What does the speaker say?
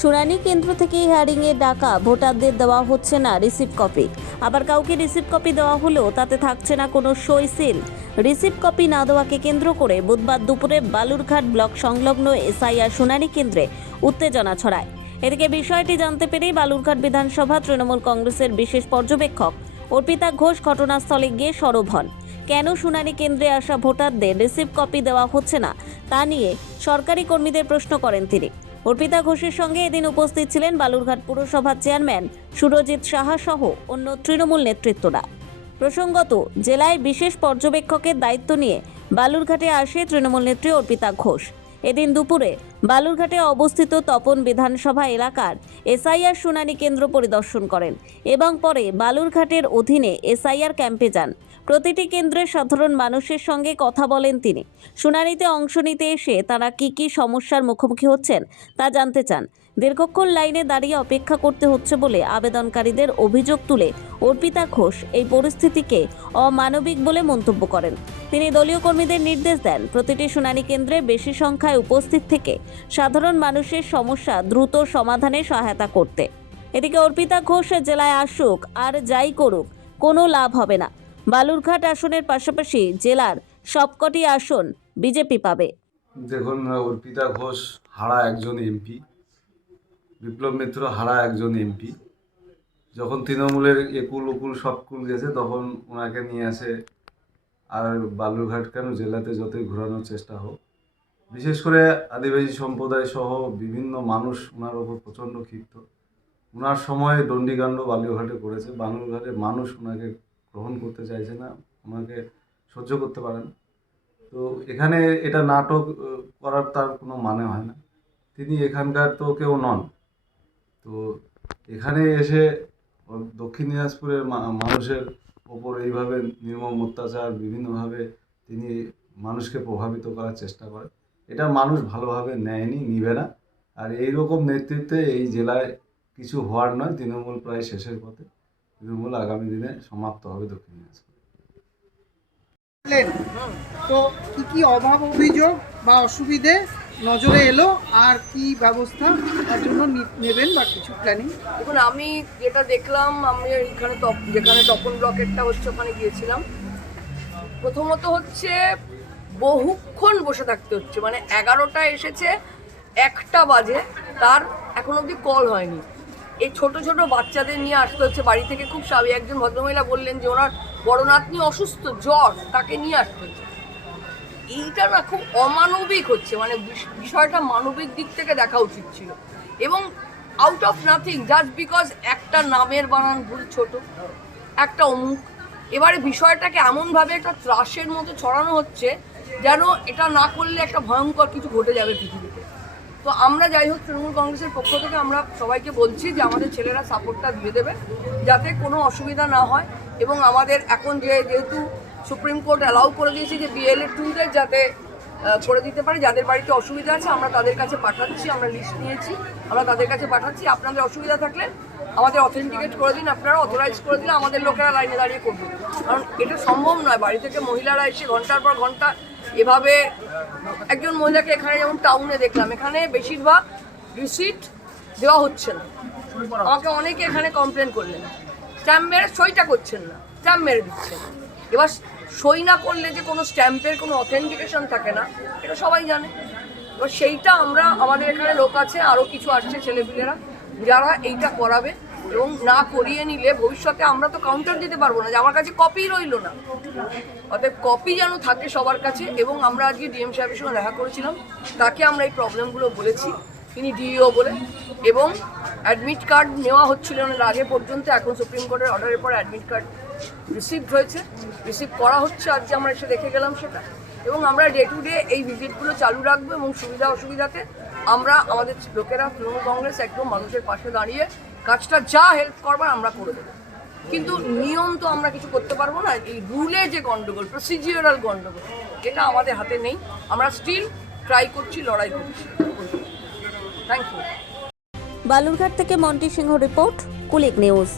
শুনানি কেন্দ্র থেকে হিয়ারিংয়ে ডাকা ভোটারদের দেওয়া হচ্ছে না রিসিভ কপি, আবার কাউকে রিসিভ কপি দেওয়া হলেও তাতে থাকছে না কোনো সই সিল। রিসিভ কপি না দেওয়াকে কেন্দ্র করে বুধবার দুপুরে বালুরঘাট ব্লক সংলগ্ন এসআইআর শুনানি কেন্দ্রে উত্তেজনা ছড়ায়। এদিকে বিষয়টি জানতে পেরেই বালুরঘাট বিধানসভা তৃণমূল কংগ্রেসের বিশেষ পর্যবেক্ষক অর্পিতা ঘোষ ঘটনাস্থলে গিয়ে সরব হন। কেন শুনানি কেন্দ্রে আসা ভোটারদের রিসিভ কপি দেওয়া হচ্ছে না তা নিয়ে সরকারি কর্মীদের প্রশ্ন করেন তিনি। অর্পিতা ঘোষের সঙ্গে এদিন উপস্থিত ছিলেন বালুরঘাট পুরসভার চেয়ারম্যান সুরজিৎ সাহা সহ অন্য তৃণমূল নেতৃত্বরা। প্রসঙ্গত, জেলায় বিশেষ পর্যবেক্ষকের দায়িত্ব নিয়ে বালুরঘাটে আসে তৃণমূল নেত্রী অর্পিতা ঘোষ। এদিন দুপুরে বালুরঘাটে অবস্থিত তপন বিধানসভা এলাকার এসআইআর শুনানি কেন্দ্র পরিদর্শন করেন এবং পরে বালুরঘাটের অধীনে এসআইআর ক্যাম্পে যান। প্রতিটি কেন্দ্রে সাধারণ মানুষের সঙ্গে কথা বলেন তিনি। শুনানিতে অংশ নিতে এসে তারা কি সমস্যার মুখোমুখি হচ্ছেন তা জানতে চান। দীর্ঘক্ষণ লাইনে দাঁড়িয়ে অপেক্ষা করতে হচ্ছে বলে আবেদনকারীদের অভিযোগ তুলে অর্পিতা ঘোষ এই পরিস্থিতিকে অমানবিক বলে মন্তব্য করেন। তিনি দলীয় কর্মীদের নির্দেশ দেন প্রতিটি শুনানি কেন্দ্রে বেশি সংখ্যায় উপস্থিত থেকে সাধারণ মানুষের সমস্যা দ্রুত সমাধানে সহায়তা করতে। এদিকে অর্পিতা ঘোষ জেলায় আসুক আর যাই করুক কোনো লাভ হবে না। বালুরঘাট আসনের পাশাপাশি জেলার সবকটি আসন বিজেপি পাবে। দেখুন, অর্পিতা ঘোষ হারা একজন এমপি, বিপ্লব মিত্র হারা একজন এমপি। যখন তৃণমূলের একুল উকুল সবকুল গেছে তখন ওনাকে নিয়ে আসে। আর বালুরঘাট কেন, জেলাতে যতই ঘোরানোর চেষ্টা হোক, বিশেষ করে আদিবাসী সম্প্রদায় সহ বিভিন্ন মানুষ ওনার ওপর প্রচণ্ড ক্ষিপ্ত। ওনার সময় দণ্ডিকাণ্ড বালুরঘাটে করেছে। বালুরঘাটের মানুষ ওনাকে গ্রহণ করতে চাইছে না, ওনাকে সহ্য করতে পারে না। তো এখানে এটা নাটক করার তার কোনো মানে হয় না। তিনি এখানকার তো কেউ নন। তো এখানে এসে দক্ষিণ দিনাজপুরের মানুষের ওপর এইভাবে নির্মম অত্যাচার বিভিন্নভাবে তিনি মানুষকে প্রভাবিত করার চেষ্টা করে, এটা মানুষ ভালোভাবে নেয়নি, নিবে না। আর এইরকম নেতৃত্বে এই জেলায় কিছু হওয়ার নয়। তৃণমূল প্রায় শেষের পথে। তৃণমূল আগামী দিনে সমাপ্ত হবে দক্ষিণ দিনাজপুর। তো কি অভাব অভিযোগ বা অসুবিধে নজরে এলো, আর কি ব্যবস্থা তার জন্য নেবেন বা কিছু প্ল্যানিং? দেখুন, আমি যেটা দেখলাম, আমি এখানে যেখানে তপন ব্লকেরটা হচ্ছে ওখানে গিয়েছিলাম। প্রথমত হচ্ছে বহুক্ষণ বসে থাকতে হচ্ছে, মানে 11টায় এসেছে, 1টা বাজে, তার এখন অবধি কল হয়নি। এই ছোট ছোট বাচ্চাদের নিয়ে আসতে হচ্ছে বাড়ি থেকে। খুব স্বাভাবিক, একজন ভদ্রমহিলা বললেন যে ওনার বড় নাতনি অসুস্থ, জ্বর, তাকে নিয়ে আসতে হচ্ছে। এইটা না খুব অমানবিক হচ্ছে, মানে বিষয়টা মানবিক দিক থেকে দেখা উচিত ছিল। এবং out of nothing, just because একটা নামের বানান ভুল, ছোট একটা অমুক, এবারে বিষয়টাকে এমনভাবে একটা ত্রাসের মতো ছড়ানো হচ্ছে যেন এটা না করলে একটা ভয়ঙ্কর কিছু ঘটে যাবে পৃথিবীতে। তো আমরা যাই হোক, তৃণমূল কংগ্রেসের পক্ষ থেকে আমরা সবাইকে বলছি যে আমাদের ছেলেরা সাপোর্টটা দিয়ে দেবে যাতে কোনো অসুবিধা না হয়। এবং আমাদের এখন যেহেতু সুপ্রিম কোর্ট অ্যালাউ করে দিয়েছে যে বিএলএ 2দের যাতে করে দিতে পারে, যাদের বাড়িতে অসুবিধা আছে আমরা তাদের কাছে পাঠাচ্ছি, আমরা লিস্ট নিয়েছি, আমরা তাদের কাছে পাঠাচ্ছি। আপনাদের অসুবিধা থাকলে আমাদের অথেন্টিকেট করে দিন, আপনারা অথরাইজ করে দিলে আমাদের লোকেরা লাইনে দাঁড়িয়ে করবে। কারণ এটা সম্ভব নয় বাড়ি থেকে মহিলারা এসে ঘন্টার পর ঘন্টা এভাবে। একজন মহিলাকে এখানে যেমন টাউনে দেখলাম, এখানে বেশিরভাগ রিসিট দেওয়া হচ্ছে না। আমাকে অনেকে এখানে কমপ্লেন করলেন, স্ট্যাম্প মেরে সইটা করছেন না, স্ট্যাম্প মেরে দিচ্ছেন। এবার সই না করলে যে কোনো স্ট্যাম্পের কোনো অথেন্টিকেশন থাকে না, এটা সবাই জানে। এবার সেইটা আমরা, আমাদের এখানে লোক আছে, আরও কিছু আসছে ছেলেপিলেরা যারা এইটা করাবে। এবং না করিয়ে নিলে ভবিষ্যতে আমরা তো কাউন্টার দিতে পারবো না যে আমার কাছে কপি রইল না। অতএব কপি যেন থাকে সবার কাছে। এবং আমরা আজকে ডিএম সাহেবের সঙ্গে দেখা করেছিলাম, তাকে আমরা এই প্রবলেমগুলো বলেছি, তিনি ডিইও বলে। এবং অ্যাডমিট কার্ড নেওয়া হচ্ছিল না আগে পর্যন্ত, এখন সুপ্রিম কোর্টের অর্ডারের পরে অ্যাডমিট কার্ড রিসিভড হয়েছে, রিসিভ করা হচ্ছে। আজকে আমরা এসে দেখে গেলাম সেটা। এবং আমরা ডে টু ডে এই ভিজিটগুলো চালু রাখবো এবং সুবিধা অসুবিধাতে আমরা আমাদের লোকেরা তৃণমূল কংগ্রেস একদম মানুষের পাশে দাঁড়িয়ে কাজটা যা হেল্প করবার আমরা করে দেবো। কিন্তু নিয়ম তো আমরা কিছু করতে পারবো না। এই রুলে যে গন্ডগোল, প্রসিজিওরাল গন্ডগোল, এটা আমাদের হাতে নেই। আমরা স্টিল ট্রাই করছি, লড়াই করছি। Thank you. বালুরঘাট থেকে মন্টি সিংহ রিপোর্ট, কুলিক নিউজ।